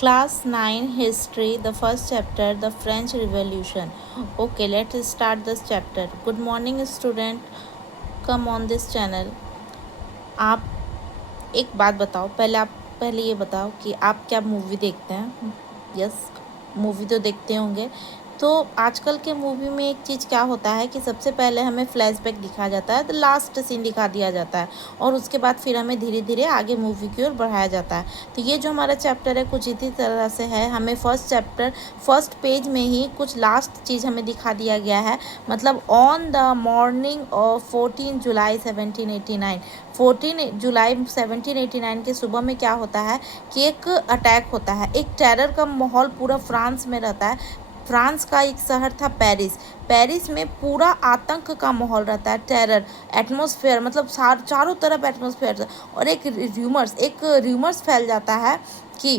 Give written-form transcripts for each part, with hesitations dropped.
Class 9 History, the first chapter, the French Revolution. Okay, let's start this chapter. Good morning, student. Come on this channel. आप एक बात बताओ, पहले ये बताओ कि आप क्या मूवी देखते हैं। यस, मूवी तो देखते होंगे। तो आजकल के मूवी में एक चीज़ क्या होता है कि सबसे पहले हमें फ्लैशबैक दिखाया जाता है, तो लास्ट सीन दिखा दिया जाता है और उसके बाद फिर हमें धीरे धीरे आगे मूवी की ओर बढ़ाया जाता है। तो ये जो हमारा चैप्टर है कुछ इसी तरह से है। हमें फर्स्ट पेज में ही कुछ लास्ट चीज़ हमें दिखा दिया गया है। मतलब ऑन द मॉर्निंग ऑफ 14 जुलाई 1789, 14 जुलाई 1789 के सुबह में क्या होता है कि एक अटैक होता है। एक टेरर का माहौल पूरा फ्रांस में रहता है। फ्रांस का एक शहर था पेरिस में पूरा आतंक का माहौल रहता है, टेरर एटमॉस्फेयर, मतलब चारों तरफ एटमॉस्फेयर। और एक र्यूमर्स फैल जाता है कि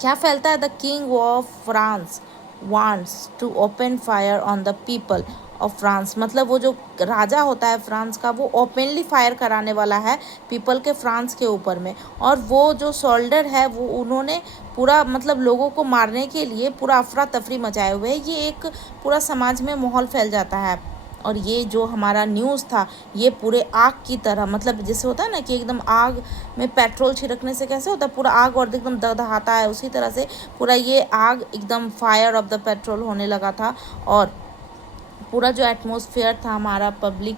क्या फैलता है, the king of France wants to open fire on the people of France. मतलब वो जो राजा होता है फ्रांस का, वो ओपनली फायर कराने वाला है पीपल के फ्रांस के ऊपर में। और वो जो सोल्डर है वो उन्होंने पूरा मतलब लोगों को मारने के लिए पूरा अफरा तफरी मचाए हुए है। ये एक पूरा समाज में माहौल फैल जाता है। और ये जो हमारा न्यूज़ था ये पूरे आग की तरह, मतलब जैसे होता है ना कि एकदम आग में पेट्रोल छिड़कने से कैसे होता है पूरा आग और एकदम दहदहाता है, उसी तरह से पूरा ये आग एकदम फायर ऑफ द पेट्रोल होने लगा था। और पूरा जो एटमॉस्फेयर था, हमारा पब्लिक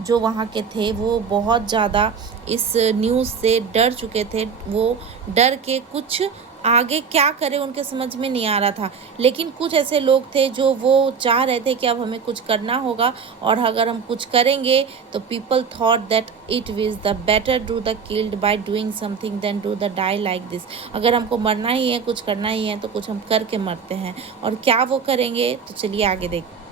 जो वहाँ के थे वो बहुत ज़्यादा इस न्यूज़ से डर चुके थे। वो डर के कुछ आगे क्या करें उनके समझ में नहीं आ रहा था। लेकिन कुछ ऐसे लोग थे जो वो चाह रहे थे कि अब हमें कुछ करना होगा और अगर हम कुछ करेंगे तो people thought that it was the better do the killed by doing something then do the die like this. अगर हमको मरना ही है, कुछ करना ही है, तो कुछ हम करके मरते हैं। और क्या वो करेंगे, तो चलिए आगे देखते।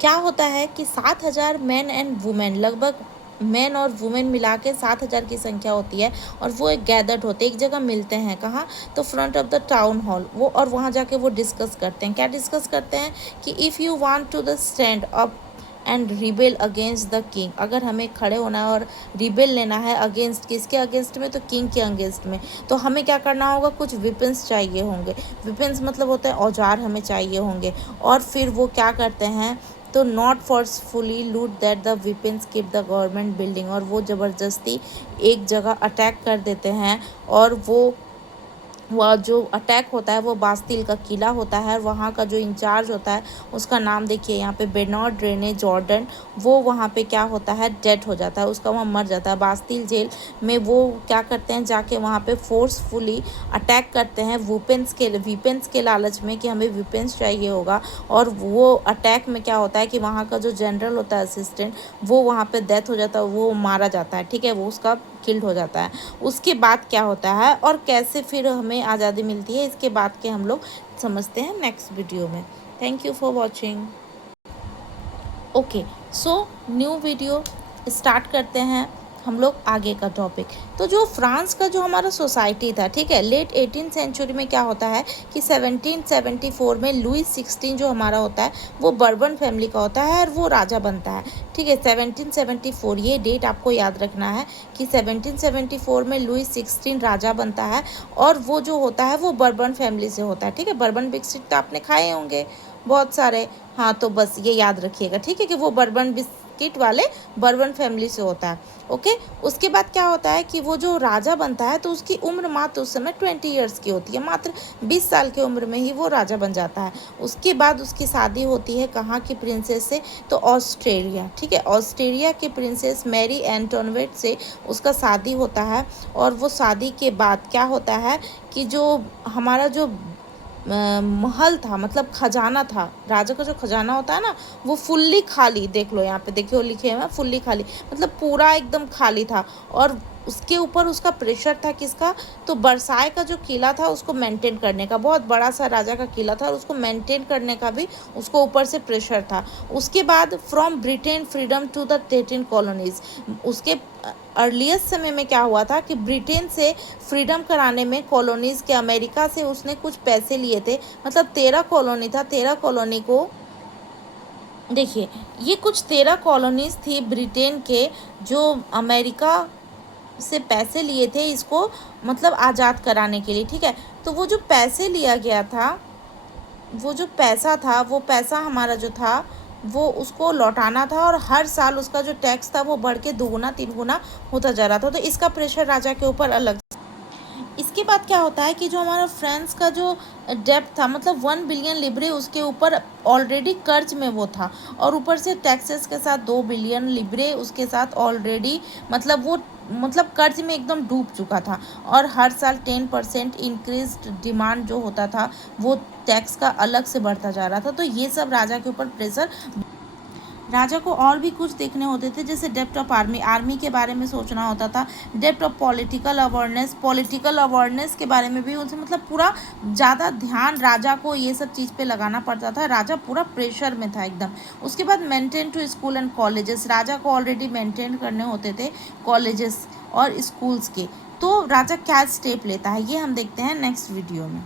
क्या होता है कि 7,000 मैन एंड वुमेन, लगभग मैन और वुमेन मिला के 7,000 की संख्या होती है। और वो एक गैदर्ड होते हैं, एक जगह मिलते हैं। कहाँ, तो front of the town hall वो। और वहाँ जाके वो डिस्कस करते हैं। क्या डिस्कस करते हैं कि if you want to the stand up and rebel against the king, अगर हमें खड़े होना है और रिबेल लेना है अगेंस्ट, किसके अगेंस्ट में, तो किंग के अगेंस्ट में, तो हमें क्या करना होगा, कुछ वेपन्स चाहिए होंगे। वेपन्स मतलब होते हैं औजार, हमें चाहिए होंगे। और फिर वो क्या करते हैं, तो नॉट फोर्सफुली लूट that the weapons keep the government building, और वो ज़बरदस्ती एक जगह अटैक कर देते हैं। और वो वह जो अटैक होता है वो बास्तिल का किला होता है। वहाँ का जो इंचार्ज होता है उसका नाम देखिए यहाँ पे, बेर्नार्ड रेने जॉर्डन। वो वहाँ पे क्या होता है, डेथ हो जाता है उसका, वहाँ मर जाता है बास्तिल जेल में। वो क्या करते हैं, जाके वहाँ पे फोर्सफुली अटैक करते हैं वीपेंस के लालच में कि हमें वीपेंस चाहिए होगा। और वो अटैक में क्या होता है कि वहाँ का जो जनरल होता है असिस्टेंट, वो वहाँ पे डेथ हो जाता है, वो मारा जाता है। ठीक है, वो उसका किल्ड हो जाता है। उसके बाद क्या होता है और कैसे फिर हमें आज़ादी मिलती है, इसके बाद के हम लोग समझते हैं नेक्स्ट वीडियो में। Thank you for watching. Okay, so new video start करते हैं हम लोग आगे का टॉपिक। तो जो फ्रांस का जो हमारा सोसाइटी था, ठीक है, लेट 18 सेंचुरी में क्या होता है कि 1774 में लुइस 16 जो हमारा होता है वो बर्बन फैमिली का होता है और वो राजा बनता है। ठीक है, 1774 ये डेट आपको याद रखना है कि 1774 में लुइस 16 राजा बनता है। और वो जो होता है वो बर्बन फैमिली से होता है। ठीक है, बर्बन बिस्किट तो आपने खाए होंगे बहुत सारे। हाँ, तो बस ये याद रखिएगा, ठीक है, कि वो बर्बन बिस्किट वाले बर्बन फैमिली से होता है। ओके, उसके बाद क्या होता है कि वो जो राजा बनता है तो उसकी उम्र मात्र उस समय 20 ईयर्स की होती है, मात्र 20 साल की उम्र में ही वो राजा बन जाता है। उसके बाद उसकी शादी होती है कहाँ की प्रिंसेस से, तो ऑस्ट्रेलिया। ठीक है, ऑस्ट्रेलिया के प्रिंसेस मैरी एंटोनवेट से उसका शादी होता है। और वो शादी के बाद क्या होता है कि जो हमारा जो महल था, मतलब खजाना था, राजा का जो खजाना होता है ना, वो फुल्ली खाली, देख लो यहाँ पे, देखियो लिखे हुए फुल्ली खाली, मतलब पूरा एकदम खाली था। और उसके ऊपर उसका प्रेशर था किसका, तो बरसाए का जो किला था उसको मेंटेन करने का, बहुत बड़ा सा राजा का किला था और उसको मेंटेन करने का भी उसको ऊपर से प्रेशर था। उसके बाद from Britain freedom to the 13 colonies, उसके अर्लीस्ट समय में क्या हुआ था कि ब्रिटेन से फ्रीडम कराने में कॉलोनीज़ के, अमेरिका से उसने कुछ पैसे लिए थे। मतलब 13 कॉलोनी था, 13 कॉलोनी को देखिए, ये कुछ 13 कॉलोनीज़ थी ब्रिटेन के जो अमेरिका से पैसे लिए थे इसको मतलब आज़ाद कराने के लिए, ठीक है। तो वो जो पैसे लिया गया था, वो जो पैसा था, वो पैसा हमारा जो था वो उसको लौटाना था, और हर साल उसका जो टैक्स था वो बढ़ के 2 गुना 3 गुना होता जा रहा था। तो इसका प्रेशर राजा के ऊपर अलग। इसके बाद क्या होता है कि जो हमारा फ्रांस का जो डेब्ट था, मतलब 1 बिलियन लिब्रे उसके ऊपर ऑलरेडी कर्ज में वो था, और ऊपर से टैक्सेस के साथ 2 बिलियन लिब्रे उसके साथ ऑलरेडी मतलब वो मतलब कर्ज में एकदम डूब चुका था। और हर साल 10% इंक्रीज डिमांड जो होता था वो टैक्स का अलग से बढ़ता जा रहा था। तो ये सब राजा के ऊपर प्रेशर। राजा को और भी कुछ देखने होते थे, जैसे डेप्थ ऑफ आर्मी, आर्मी के बारे में सोचना होता था। Depth of political awareness, political awareness के बारे में भी उनसे मतलब पूरा ज़्यादा ध्यान राजा को ये सब चीज़ पे लगाना पड़ता था। राजा पूरा प्रेशर में था एकदम। उसके बाद maintain two school and colleges, राजा को ऑलरेडी मेंटेन करने होते थे कॉलेजेस और स्कूल्स के। तो राजा क्या स्टेप लेता है ये हम देखते हैं नेक्स्ट वीडियो में।